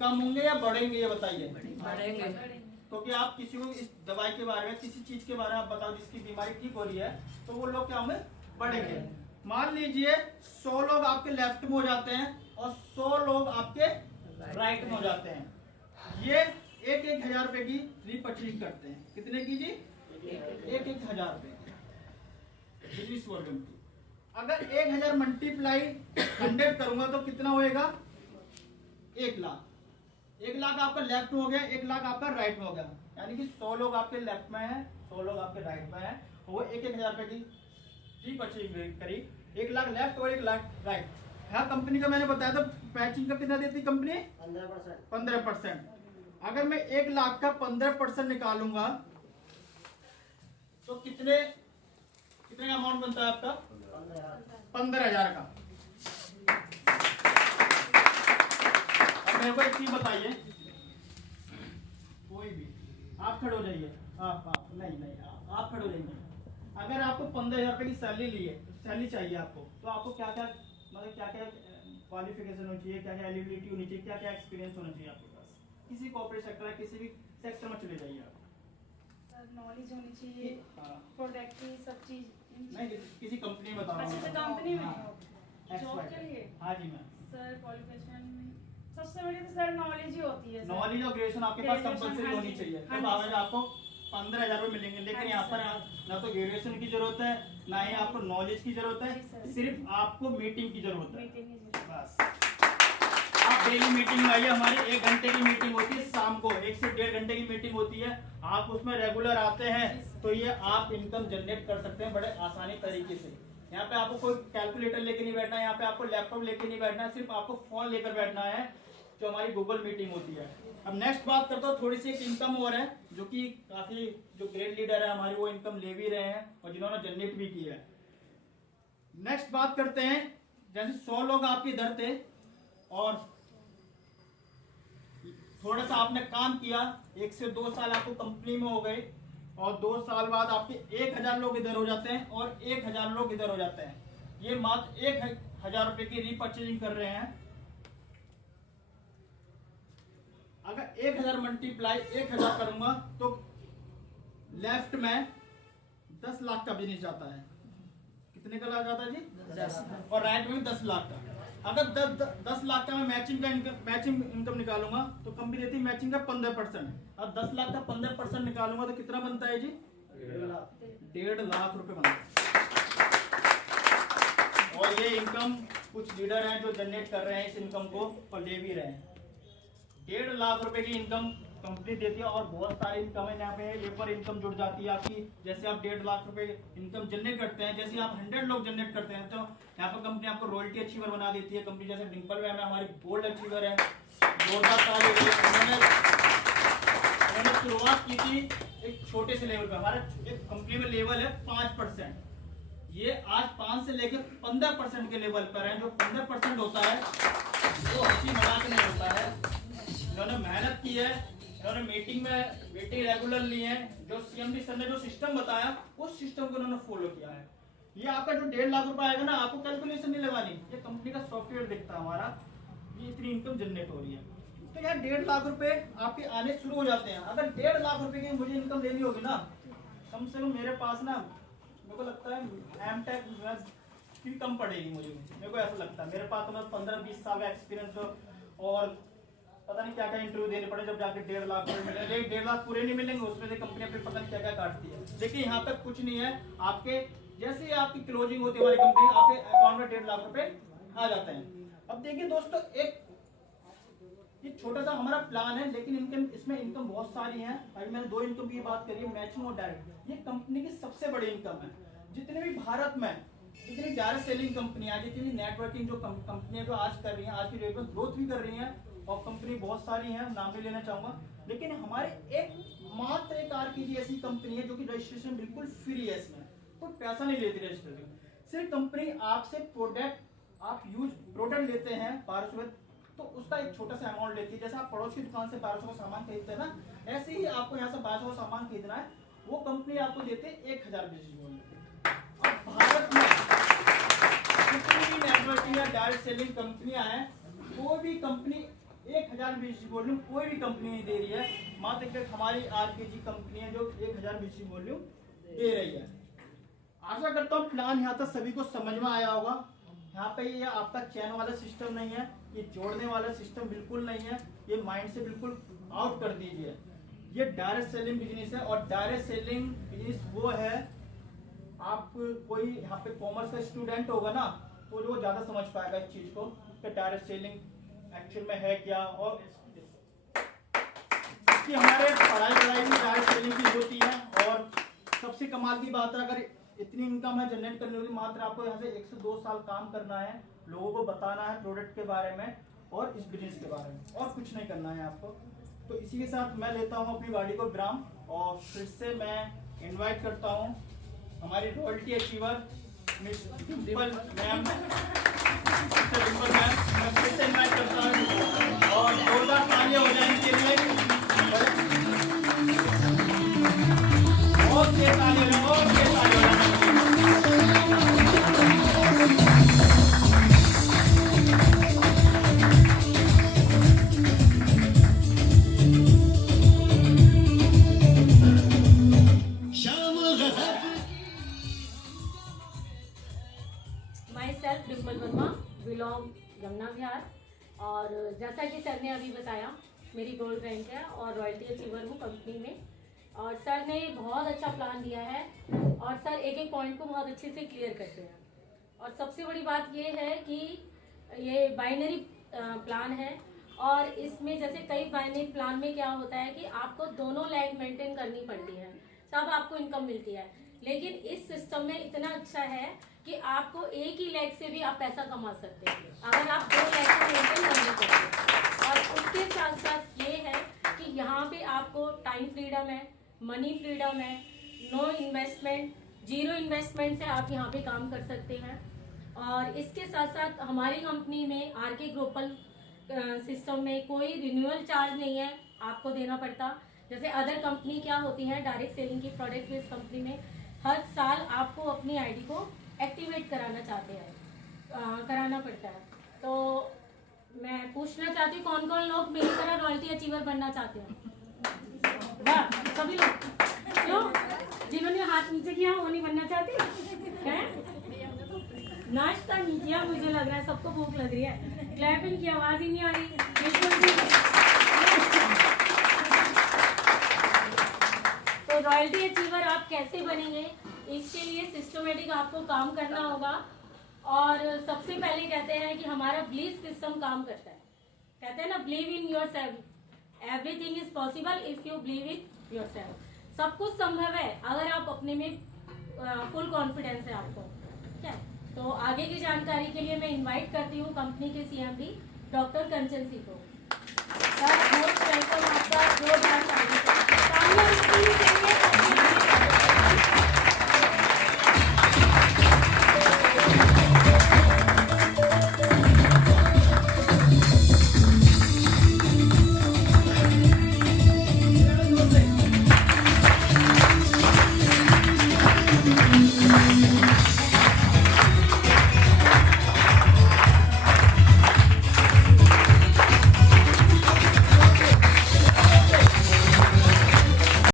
कम होंगे या बढ़ेंगे, ये बताइए। बढ़ेंगे। क्योंकि आप किसी को इस दवाई के बारे में, किसी चीज के बारे में आप बताओ जिसकी बीमारी ठीक हो रही है, तो वो लोग क्या होंगे, बढ़ेंगे। मान लीजिए 100 लोग आपके लेफ्ट में हो जाते हैं और 100 लोग आपके राइट में हो जाते हैं, ये 1,000 रुपए की रीपर्चेजिंग करते हैं। कितने की जी? 1,000 रुपए बिजनेस वॉल्यूम की। अगर 1,000 मल्टीप्लाई 100 करूंगा तो कितना होएगा? 1 लाख। 1 लाख आपका लेफ्ट में हो गया, 1 लाख आपका राइट में हो गया, यानी कि 100 लोग आपके लेफ्ट में है, 100 लोग आपके राइट में है, वो 1,000 रुपए की रीपर्चेजिंग करी। 1 लाख लेफ्ट और 1 लाख राइट। हाँ, कंपनी का मैंने बताया था पैचिंग का कितना देती कंपनी? 15%। अगर मैं 1 लाख का 15% निकालूंगा तो कितने का अमाउंट बनता है आपका? 15,000 का। अब मेरे को एक चीज बताइए, कोई भी आप खड़े हो जाइए, आप आप खड़े हो जाइए। अगर आपको 15,000 रुपए की सैलरी ली है, सैलरी चाहिए आपको, तो आपको क्या क्या मतलब क्या क्या क्वालिफिकेशन होनी चाहिए, क्या क्या एलिजिबिलिटी होनी चाहिए, क्या क्या एक्सपीरियंस होना चाहिए आपके पास? किसी कॉर्पोरेट सेक्टर है, किसी भी सेक्टर में चले जाइए आप। नॉलेज होनी चाहिए, प्रोडक्ट की सब चीज। नहीं, किसी कंपनी में बताओ। अच्छा, कंपनी में जॉब XY के लिए? हाँ जी मैम। सर क्वालिफिकेशन सबसे बड़ी तो सर नॉलेज ही होती है। नॉलेज और ग्रेजुएशन आपके पास कंपलसरी होनी चाहिए, तब आवेदन आपको 15,000 रुपए मिलेंगे। लेकिन यहाँ पर ना तो ग्रेजुएशन की जरूरत है, ना ही आपको नॉलेज की जरूरत है, सिर्फ आपको मीटिंग की जरूरत है बस। आप डेली मीटिंग में आइए, हमारी 1 घंटे की मीटिंग होती है शाम को, 1 से 1.5 घंटे की मीटिंग होती है। आप उसमें रेगुलर आते हैं तो ये आप इनकम जनरेट कर सकते हैं बड़े आसानी तरीके से। यहाँ पे आपको कोई कैलकुलेटर लेके नहीं बैठना है, यहाँ पे आपको लैपटॉप लेके नहीं बैठना है, सिर्फ आपको फोन लेकर बैठना है, जो हमारी गूगल मीटिंग होती है। अब नेक्स्ट बात करता हूँ, थोड़ी सी एक इनकम और है जो कि काफी जो ग्रेट लीडर है हमारे वो इनकम ले भी रहे हैं और जिन्होंने जनरेट भी की है। नेक्स्ट बात करते हैं, जैसे 100 लोग आपके इधर थे और थोड़ा सा आपने काम किया, 1 से 2 साल आपको कंपनी में हो गए और 2 साल बाद आपके 1,000 लोग इधर हो जाते हैं और 1,000 लोग इधर हो जाते हैं। ये मात्र 1,000 रुपए की रीपर्चेजिंग कर रहे हैं। अगर 1,000 मल्टीप्लाई 1,000 करूंगा तो लेफ्ट में 10 लाख का बिजनेस जाता है। कितने का जाता है जी? 10। और राइट में 10 लाख का। अगर 10 लाख का मैं मैचिंग इनकम निकालूंगा तो कंपनी देती है मैचिंग का 15%। अब 10 लाख का 15% निकालूंगा तो कितना बनता है जी? 1.5 लाख रुपए बनता है। और ये इनकम कुछ लीडर हैं जो जनरेट कर रहे हैं इस इनकम को और ले भी रहे हैं। 1.5 लाख रुपए की इनकम कंपनी देती है और बहुत सारी इनकम है। यहाँ पे लेबर इनकम जुड़ जाती है आपकी। जैसे आप 1.5 लाख रुपए इनकम जनरेट करते हैं, जैसे आप 100 लोग जनरेट करते हैं तो यहाँ पर कंपनी आपको रॉयल्टी अचीवर बना देती है। कंपनी जैसे डिंपल मैम है हमारी गोल्ड अचीवर है, उन्होंने शुरुआत की थी एक छोटे से लेवल पे। हमारा एक कंपनी में लेवल है 5%, ये आज 5 से लेकर 15% के लेवल पर है। जो 15% होता है वो हंसी मजाक नहीं होता है। इन्होंने मेहनत की है, इन्होंने मीटिंग रेगुलर ली है। जो सीएमडी सर ने जो सिस्टम बताया उस सिस्टम को इन्होंने फॉलो किया है। ये आपका जो 1.5 लाख रुपए आएगा ना, आपको कैलकुलेशन नहीं लगानी, ये कंपनी का सॉफ्टवेयर दिखता है हमारा, ये इतनी इनकम जनरेट हो रही है। तो यार 1.5 लाख रुपए आपके आने शुरू हो जाते हैं। अगर 1.5 लाख रुपए की मुझे इनकम लेनी होगी ना, कम से कम मेरे पास ना मेरे को लगता है एमटेक की कम पड़ेगी मुझे, मेरे को ऐसा लगता है। मेरे पास तो 15-20 साल का एक्सपीरियंस हो और पता नहीं क्या क्या इंटरव्यू देने पड़े जब जाके 1.5 लाख रुपए मिले। 1.5 लाख पूरे नहीं मिलेंगे, उसमें से कंपनी अपने पता नहीं क्या क्या काटती है। देखिए यहाँ पे कुछ नहीं है, आपके जैसे ही आपकी क्लोजिंग होती है हमारी कंपनी, आपके अकाउंट में 1.5 लाख रुपए आ जाते हैं। अब देखिए दोस्तों, एक छोटा सा हमारा प्लान है, लेकिन इनकम इसमें इनकम बहुत सारी है। अभी मैंने 2 इनकम की बात करी है, मैचिंग और डायरेक्ट। ये कंपनी की सबसे बड़ी इनकम है। जितने भी भारत में जितनी डायरेक्ट सेलिंग कंपनियां, जितनी नेटवर्किंग जो कंपनियां जो आज कर रही हैं, आज की डेट में ग्रोथ भी कर रही हैं और कंपनी बहुत सारी हैं, नाम भी लेना चाहूंगा। लेकिन हमारे मात्र एक आरपीजी ऐसी कंपनी है जो कि रजिस्ट्रेशन बिल्कुल फ्री है, इसमें कोई पैसा नहीं लेती रजिस्ट्रेशन। सिर्फ कंपनी आपसे प्रोडक्ट लेते हैं 1200, तो उसका एक छोटा सा अमाउंट लेती है। जैसे आप पड़ोस की दुकान से 1200 का सामान खरीदते हैं ना, ऐसे ही आपको यहाँ से 1200 का सामान खरीदना है, वो कंपनी आपको देते हैं 1,000 बिजनेस। अब भारत में जितनी भी नेटवर्किंग या डायरेक्ट सेलिंग कंपनियां हैं, कोई भी कंपनी 1000 BCC वॉल्यूम कोई भी कंपनी नहीं दे रही है, मात्र एक हमारी RKG कंपनी है जो 1000 BCC वॉल्यूम दे रही है। आशा करता हूँ प्लान यहाँ तक सभी को समझ में आया होगा। यहाँ पे ये आपका चैन वाला सिस्टम नहीं है, ये जोड़ने वाला सिस्टम बिल्कुल नहीं है, ये माइंड से बिल्कुल आउट कर दीजिए। ये डायरेक्ट सेलिंग बिजनेस है और डायरेक्ट सेलिंग बिजनेस वो है, आप कोई यहाँ पे कॉमर्स का स्टूडेंट होगा ना तो वो ज्यादा समझ पाएगा इस चीज को कि डायरेक्ट सेलिंग एक्चुअल में है क्या, और कि हमारे पढ़ाई में डायरेक्ट सेलिंग की होती है। और सबसे कमाल की बात है, अगर इतनी इनकम है जनरेट करने होगी, मात्र आपको यहाँ से 1 से 2 साल काम करना है, लोगों को बताना है प्रोडक्ट के बारे में और इस बिजनेस के बारे में, और कुछ नहीं करना है आपको। तो इसी के साथ मैं लेता हूँ अपनी गाड़ी को विराम और फिर से मैं इनवाइट करता हूँ हमारी royalty achiever miss Dimple ma'am, मैं फिर से इनवाइट करता हूँ और जोरदार तालियां हो जाने के लिए और तालियां डिम्पल वर्मा बिलोंग यमुना विहार। और जैसा कि सर ने अभी बताया, मेरी गोल्ड रैंक है और रॉयल्टी अचीवर हूँ कंपनी में। और सर ने बहुत अच्छा प्लान दिया है और सर एक एक पॉइंट को बहुत अच्छे से क्लियर करते हैं। और सबसे बड़ी बात ये है कि ये बाइनरी प्लान है और इसमें जैसे कई बाइनरी प्लान में क्या होता है कि आपको दोनों लेग मेंटेन करनी पड़ती है, तब आपको इनकम मिलती है। लेकिन इस सिस्टम में इतना अच्छा है कि आपको एक ही लेग से भी आप पैसा कमा सकते हैं अगर आप 2 लेग को मेंटेन करने करते। और उसके साथ साथ ये है कि यहाँ पे आपको टाइम फ्रीडम है, मनी फ्रीडम है, नो इन्वेस्टमेंट, 0 इन्वेस्टमेंट से आप यहाँ पे काम कर सकते हैं। और इसके साथ साथ हमारी कंपनी में RK ग्लोबल सिस्टम में कोई रिन्यूअल चार्ज नहीं है आपको देना पड़ता। जैसे अदर कंपनी क्या होती है, डायरेक्ट सेलिंग की प्रोडक्ट बेस्ड कंपनी में हर साल आपको अपनी ID को एक्टिवेट कराना चाहते हैं, कराना पड़ता है। तो मैं पूछना चाहती हूँ कौन कौन लोग मेरी तरह रॉयल्टी अचीवर बनना चाहते हैं? वाह, सभी लोग। क्यों? जिन्होंने हाथ नीचे किया वो नहीं बनना चाहते हैं? नाश्ता नहीं किया, मुझे लग रहा है सबको भूख लग रही है। क्लैपिंग की आवाज ही नहीं आ रही। तो रॉयल्टी अचीवर आप कैसे बनेंगे, इसके लिए सिस्टमेटिक आपको काम करना होगा। और सबसे पहले कहते हैं कि हमारा बिलीफ सिस्टम काम करता है। कहते हैं ना, believe in your self, everything is possible if you believe in your self. सब कुछ संभव है अगर आप अपने में फुल कॉन्फिडेंस है आपको। ठीक है, तो आगे की जानकारी के लिए मैं इन्वाइट करती हूँ कंपनी के CMD डॉक्टर कंचन सिंह को। सर, मोस्ट वेलकम आपका। जोरदार Thank you.